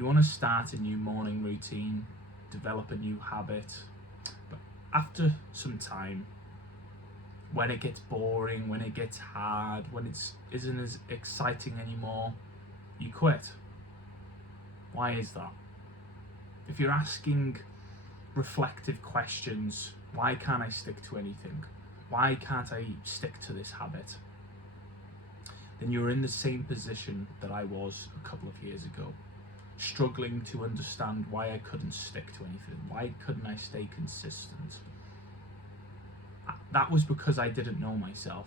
You want to start a new morning routine, develop a new habit, but after some time, when it gets boring, when it gets hard, when it isn't as exciting anymore, you quit. Why is that? If you're asking reflective questions, why can't I stick to anything? Why can't I stick to this habit? Then you're in the same position that I was a couple of years ago, struggling to understand why I couldn't stick to anything. Why couldn't I stay consistent? That was because I didn't know myself.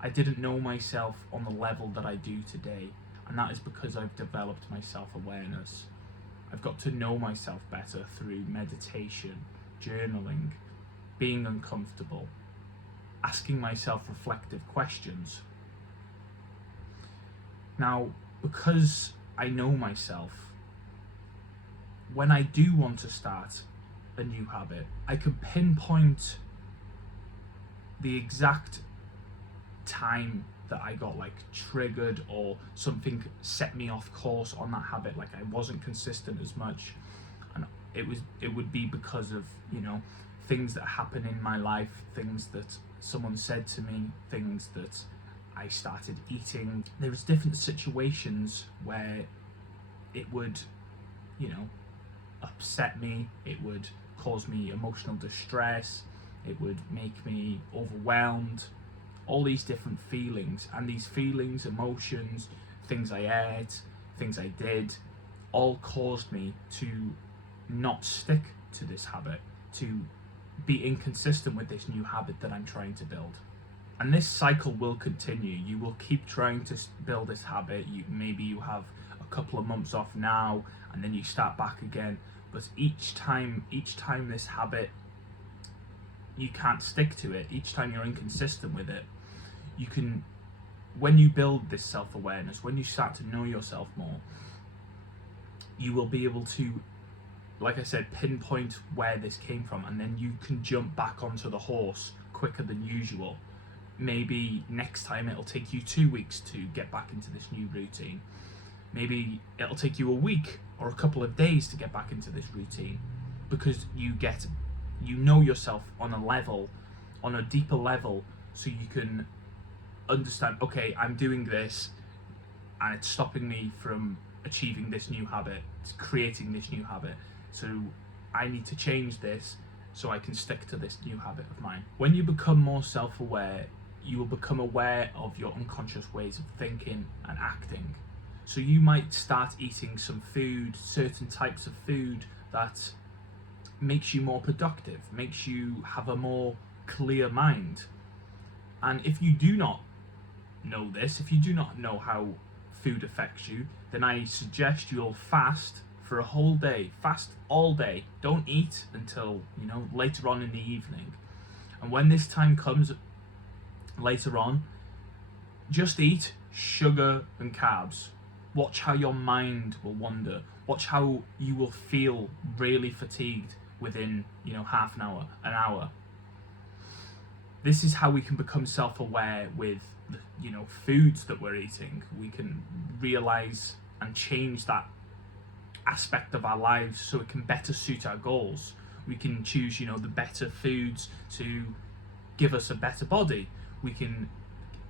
I didn't know myself on the level that I do today, and that is because I've developed my self-awareness. I've got to know myself better through meditation, journaling, being uncomfortable, asking myself reflective questions. Now, because I know myself, when I do want to start a new habit, I can pinpoint the exact time that I got triggered, or something set me off course on that habit, like I wasn't consistent as much, and it would be because of things that happen in my life, things that someone said to me, things that I started eating. There was different situations where it would upset me, it would cause me emotional distress, it would make me overwhelmed, all these different feelings. And these feelings, emotions, things I ate, things I did, all caused me to not stick to this habit, to be inconsistent with this new habit that I'm trying to build. And this cycle will continue. You will keep trying to build this habit. Maybe you have a couple of months off now, and then you start back again. But each time this habit, you can't stick to it. Each time you're inconsistent with it, when you build this self-awareness, when you start to know yourself more, you will be able to, like I said, pinpoint where this came from, and then you can jump back onto the horse quicker than usual. Maybe next time it'll take you 2 weeks to get back into this new routine. Maybe it'll take you a week or a couple of days to get back into this routine, because you know yourself on a deeper level, so you can understand, okay, I'm doing this and it's stopping me from achieving this new habit, it's creating this new habit, so I need to change this so I can stick to this new habit of mine. When you become more self-aware, you will become aware of your unconscious ways of thinking and acting. So you might start eating some food, certain types of food that makes you more productive, makes you have a more clear mind. And if you do not know this, if you do not know how food affects you, then I suggest you'll fast for a whole day. Fast all day. Don't eat until later on in the evening. And when this time comes later on, just eat sugar and carbs. Watch how your mind will wander. Watch how you will feel really fatigued within half an hour. This is how we can become self-aware with the foods that we're eating. We can realize and change that aspect of our lives so it can better suit our goals. We can choose the better foods to give us a better body. We can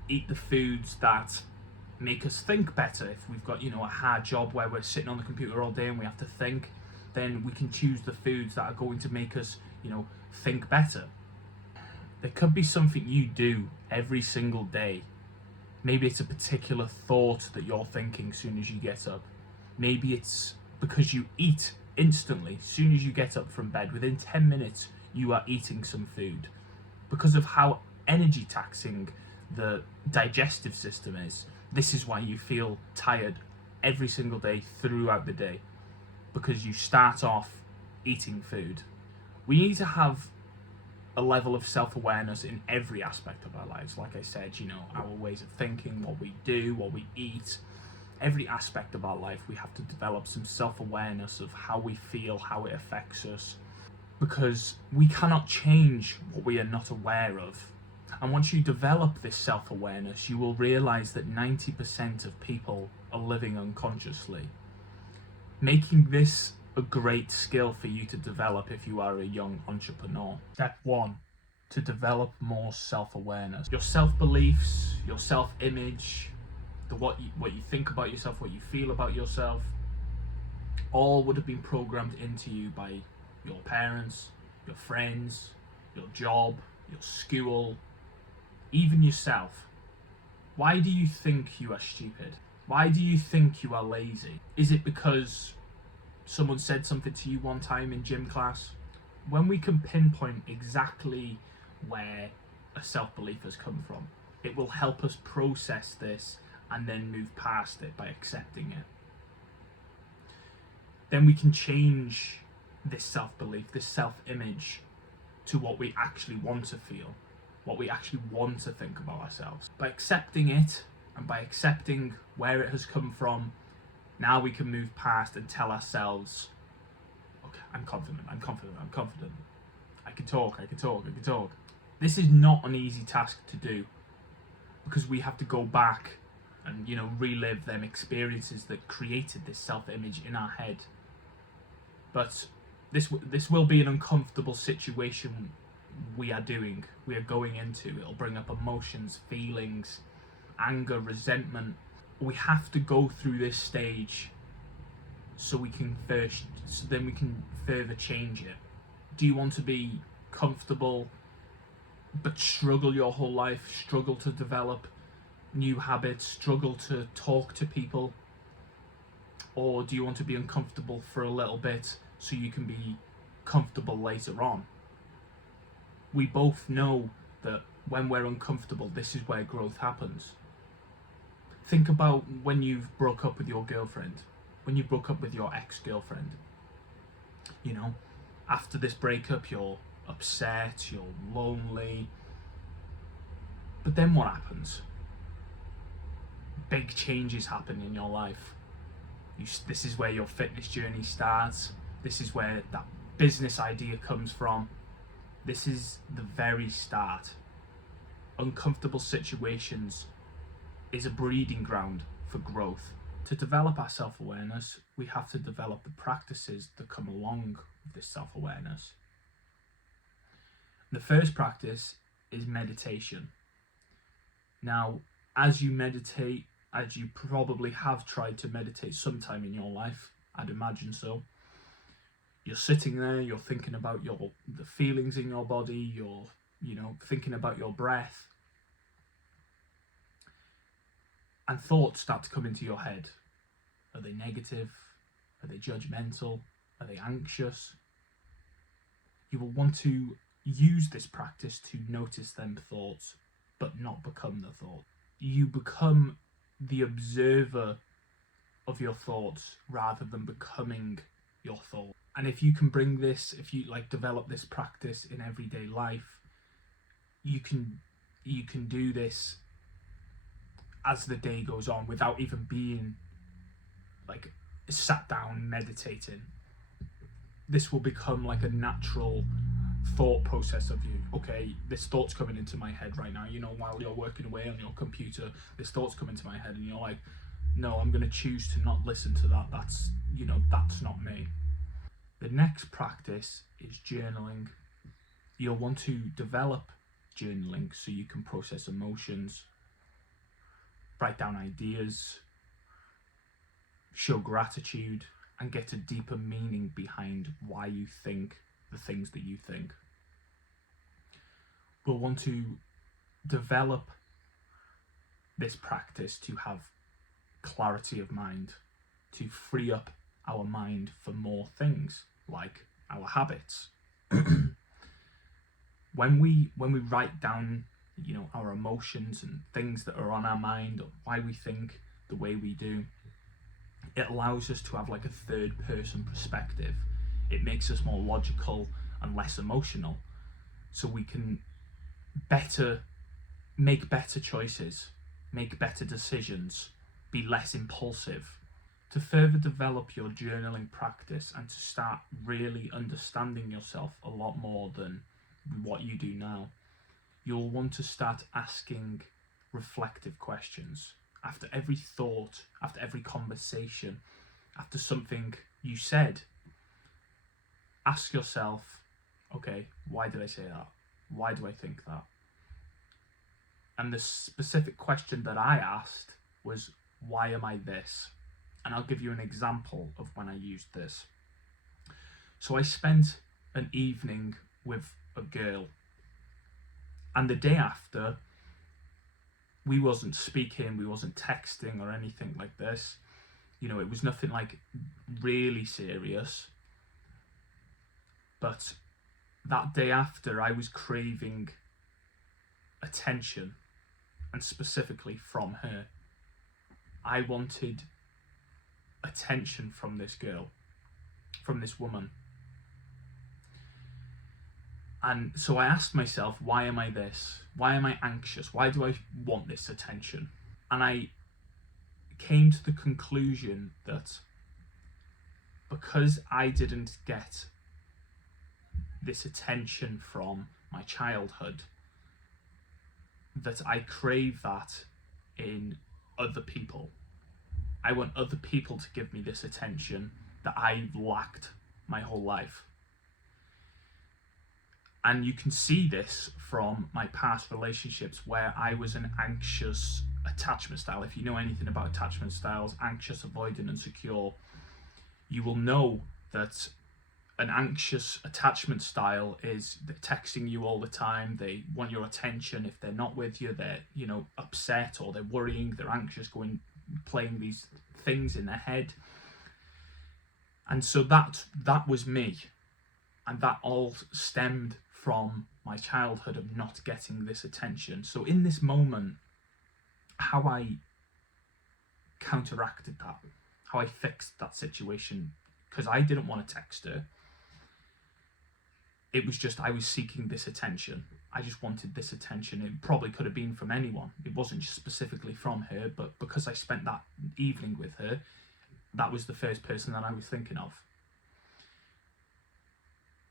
eat the foods that make us think better. If we've got a hard job where we're sitting on the computer all day and we have to think, then we can choose the foods that are going to make us think better. There could be something you do every single day. Maybe it's a particular thought that you're thinking as soon as you get up. Maybe it's because you eat instantly. As soon as you get up from bed, within 10 minutes, you are eating some food. Because of how energy taxing the digestive system is, this is why you feel tired every single day throughout the day, because you start off eating food. We need to have a level of self-awareness in every aspect of our lives. Like I said, our ways of thinking, what we do, what we eat, every aspect of our life, we have to develop some self-awareness of how we feel, how it affects us, because we cannot change what we are not aware of. And once you develop this self-awareness, you will realize that 90% of people are living unconsciously. making this a great skill for you to develop if you are a young entrepreneur. Step 1, to develop more self-awareness. Your self-beliefs, your self-image, what you think about yourself, what you feel about yourself, all would have been programmed into you by your parents, your friends, your job, your school, even yourself. Why do you think you are stupid? Why do you think you are lazy? Is it because someone said something to you one time in gym class? When we can pinpoint exactly where a self-belief has come from, it will help us process this and then move past it by accepting it. Then we can change this self-belief, this self-image, to what we actually want to feel, what we actually want to think about ourselves. By accepting it and by accepting where it has come from, now we can move past and tell ourselves, okay, I'm confident, I'm confident, I'm confident. I can talk, I can talk, I can talk. This is not an easy task to do because we have to go back and, relive them experiences that created this self-image in our head. But this will be an uncomfortable situation we are going into. It'll bring up emotions, feelings, anger, resentment. We have to go through this stage so then we can further change it. Do you want to be comfortable but struggle your whole life, struggle to develop new habits, struggle to talk to people? Or do you want to be uncomfortable for a little bit so you can be comfortable later on? We both know that when we're uncomfortable, this is where growth happens. Think about when you've broke up with your girlfriend, when you broke up with your ex-girlfriend. After this breakup, you're upset, you're lonely. But then what happens? Big changes happen in your life. This is where your fitness journey starts. This is where that business idea comes from. This is the very start. Uncomfortable situations is a breeding ground for growth. To develop our self-awareness, we have to develop the practices that come along with this self-awareness. The first practice is meditation. Now, as you meditate, as you probably have tried to meditate sometime in your life, I'd imagine so, you're sitting there, you're thinking about the feelings in your body, you're thinking about your breath, and thoughts start to come into your head. Are they negative? Are they judgmental? Are they anxious? You will want to use this practice to notice them thoughts, but not become the thought. You become the observer of your thoughts rather than becoming your thought. And if you can bring this, if you develop this practice in everyday life, you can do this as the day goes on without even being sat down meditating. This will become like a natural thought process of you. Okay, this thought's coming into my head right now. While you're working away on your computer, this thought's coming to my head, and you're like, no, I'm going to choose to not listen to that. That's not me. The next practice is journaling. You'll want to develop journaling so you can process emotions, write down ideas, show gratitude, and get a deeper meaning behind why you think the things that you think. We'll want to develop this practice to have clarity of mind, to free up our mind for more things like our habits. When we write down our emotions and things that are on our mind, or why we think the way we do, it allows us to have a third person perspective. It makes us more logical and less emotional, so we can make better choices, make better decisions, be less impulsive. To further develop your journaling practice and to start really understanding yourself a lot more than what you do now, you'll want to start asking reflective questions. After every thought, after every conversation, after something you said, ask yourself, okay, why did I say that? Why do I think that? And the specific question that I asked was, why am I this? And I'll give you an example of when I used this. So I spent an evening with a girl, and the day after, we wasn't speaking, we wasn't texting or anything like this. You know, it was nothing like really serious. But that day after, I was craving attention, and specifically from her. I wanted attention from this girl, from this woman. And so I asked myself, why am I this? Why am I anxious? Why do I want this attention? And I came to the conclusion that because I didn't get this attention from my childhood, that I crave that in other people. I want other people to give me this attention that I've lacked my whole life. And you can see this from my past relationships where I was an anxious attachment style. If you know anything about attachment styles, anxious, avoidant, and secure, you will know that an anxious attachment style is they're texting you all the time. They want your attention. If they're not with you, they're, you know, upset, or they're worrying, they're anxious, playing these things in their head. And so that was me. And that all stemmed from my childhood of not getting this attention. So in this moment, how I counteracted that, how I fixed that situation, because I didn't want to text her. It was just I was seeking this attention. I just wanted this attention. It probably could have been from anyone. It wasn't just specifically from her, but because I spent that evening with her, that was the first person that I was thinking of.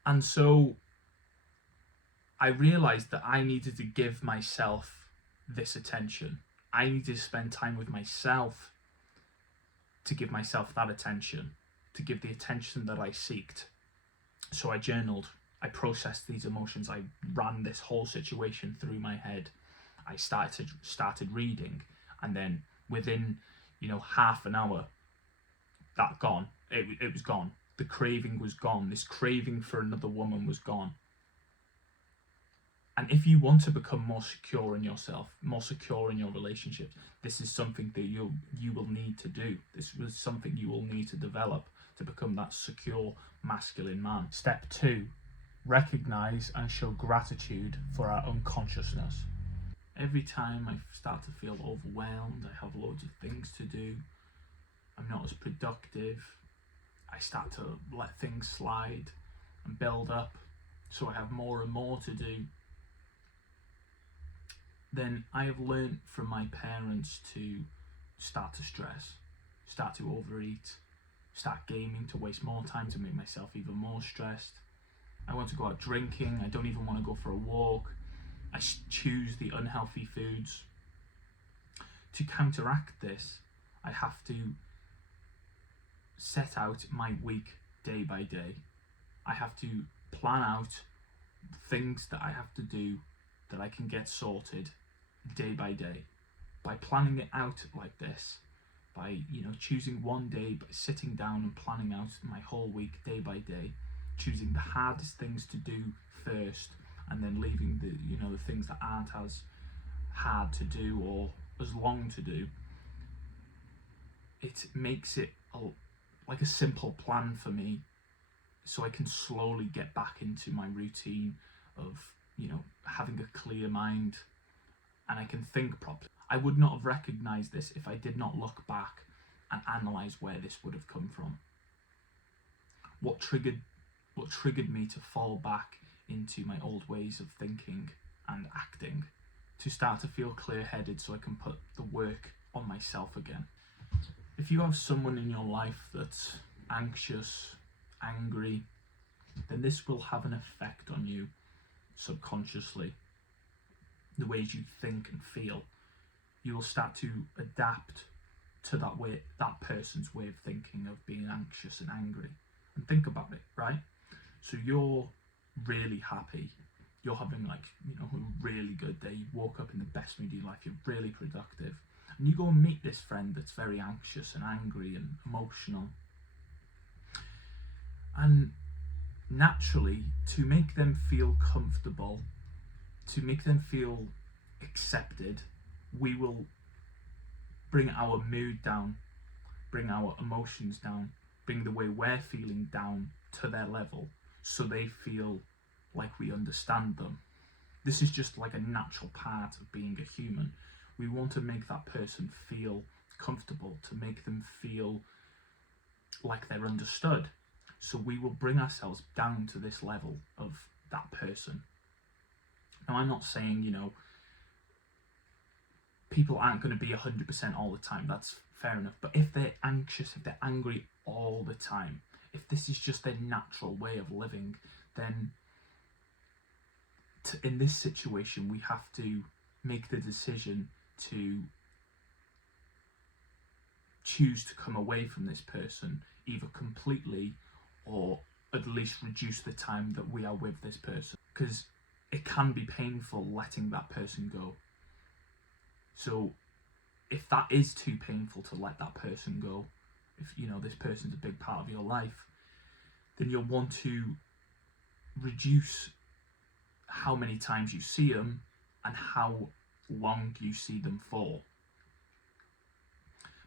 And so I realized that I needed to give myself this attention. I needed to spend time with myself to give myself that attention, to give the attention that I seeked. So I journaled, I processed these emotions, I ran this whole situation through my head. I started reading, and then within, half an hour, that gone. It was gone. The craving was gone. This craving for another woman was gone. And if you want to become more secure in yourself, more secure in your relationships, this is something that you will need to do. This was something you will need to develop to become that secure masculine man. Step 2, recognize and show gratitude for our unconsciousness. Every time I start to feel overwhelmed, I have loads of things to do, I'm not as productive, I start to let things slide and build up, so I have more and more to do, then I have learned from my parents to start to stress, start to overeat, start gaming to waste more time to make myself even more stressed. I want to go out drinking, I don't even want to go for a walk. I choose the unhealthy foods. To counteract this, I have to set out my week day by day. I have to plan out things that I have to do that I can get sorted day by day. By planning it out like this, by choosing one day, by sitting down and planning out my whole week day by day, choosing the hardest things to do first, and then leaving the things that aren't as hard to do or as long to do. It makes it like a simple plan for me, so I can slowly get back into my routine of having a clear mind, and I can think properly. I would not have recognized this if I did not look back and analyze where this would have come from. What triggered me to fall back into my old ways of thinking and acting, to start to feel clear-headed so I can put the work on myself again. If you have someone in your life that's anxious, angry, then this will have an effect on you subconsciously. The ways you think and feel. You will start to adapt to that person's way of thinking of being anxious and angry. And think about it, right? So you're really happy, you're having like, you know, a really good day, you woke up in the best mood of your life, you're really productive, and you go and meet this friend that's very anxious and angry and emotional. And naturally, to make them feel comfortable, to make them feel accepted, we will bring our mood down, bring our emotions down, bring the way we're feeling down to their level, so they feel like we understand them. This is just like a natural part of being a human. We want to make that person feel comfortable, to make them feel like they're understood. So we will bring ourselves down to this level of that person. Now, I'm not saying, you know, people aren't going to be 100% all the time. That's fair enough. But if they're anxious, if they're angry all the time, if this is just their natural way of living, then in this situation, we have to make the decision to choose to come away from this person, either completely or at least reduce the time that we are with this person, because it can be painful letting that person go. So if that is too painful to let that person go, if you know this person's a big part of your life, then you'll want to reduce how many times you see them and how long you see them for.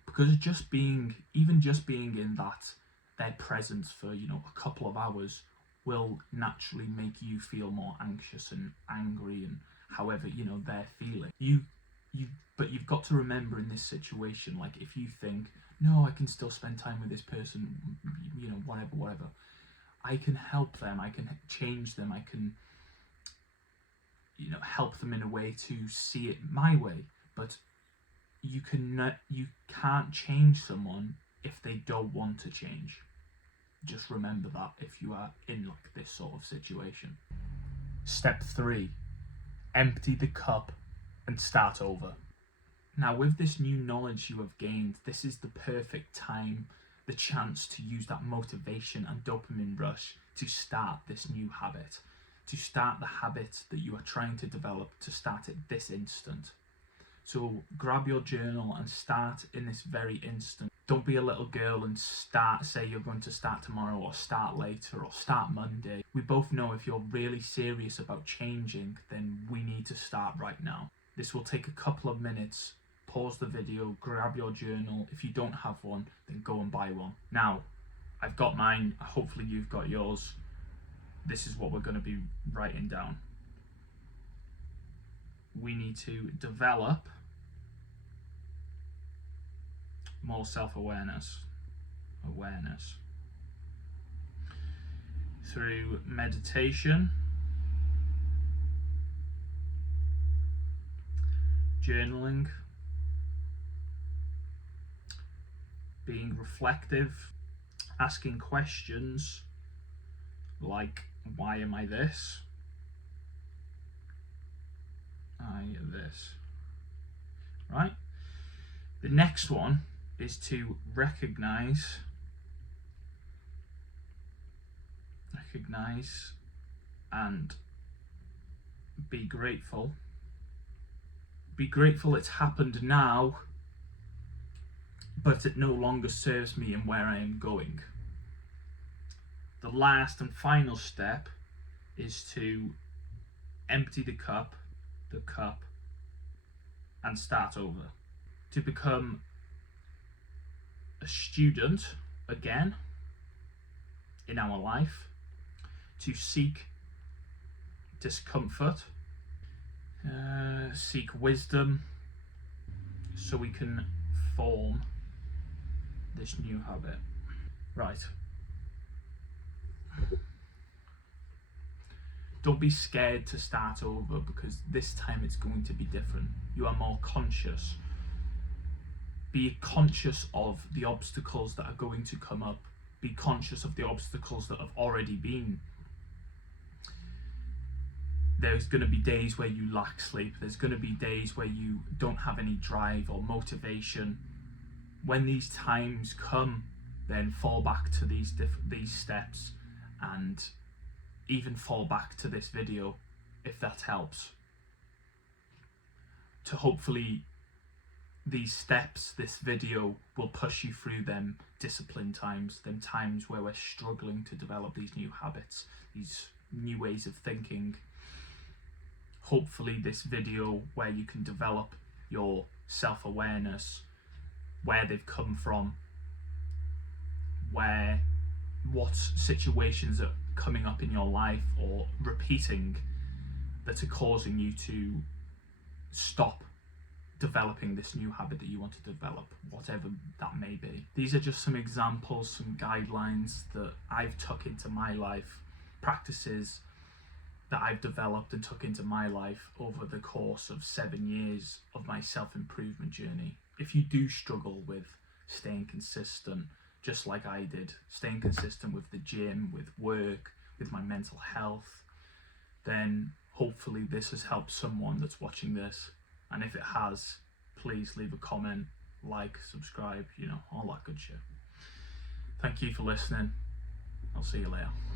Because even just being in their presence for, you know, a couple of hours will naturally make you feel more anxious and angry and however, you know, they're feeling. But you've got to remember in this situation, like if you think, no, I can still spend time with this person, you know, whatever, I can help them, I can change them, I can, you know, help them in a way to see it my way. But you can't change someone if they don't want to change. Just remember that if you are in like this sort of situation. Step 3, empty the cup and start over. Now, with this new knowledge you have gained, this is the perfect time, the chance to use that motivation and dopamine rush to start this new habit, to start the habit that you are trying to develop, to start it this instant. So grab your journal and start in this very instant. Don't be a little girl and say you're going to start tomorrow or start later or start Monday. We both know if you're really serious about changing, then we need to start right now. This will take a couple of minutes. Pause the video, grab your journal. If you don't have one, then go and buy one. Now, I've got mine. Hopefully you've got yours. This is what we're going to be writing down. We need to develop more self-awareness, through meditation, journaling, being reflective, asking questions like, why am I this? Right? The next one is to recognize and be grateful. Be grateful it's happened now, but it no longer serves me in where I am going. The last and final step is to empty the cup, and start over. To become a student again in our life, to seek discomfort, seek wisdom, so we can form this new habit. Right. Don't be scared to start over, because this time it's going to be different. You are more conscious. Be conscious of the obstacles that are going to come up. Be conscious of the obstacles that have already been. There's going to be days where you lack sleep. There's going to be days where you don't have any drive or motivation. when these times come, then fall back to these steps, and even fall back to this video if that helps, to hopefully these steps, this video will push you through them discipline times, them times where we're struggling to develop these new habits, these new ways of thinking. Hopefully this video, where you can develop your self-awareness, where they've come from, what situations are coming up in your life or repeating that are causing you to stop developing this new habit that you want to develop, whatever that may be. These are just some examples, some guidelines that I've took into my life, practices that I've developed and took into my life over the course of 7 years of my self-improvement journey. If you do struggle with staying consistent, just like I did, staying consistent with the gym, with work, with my mental health, then hopefully this has helped someone that's watching this. And if it has, please leave a comment, like, subscribe, all that good shit. Thank you for listening. I'll see you later.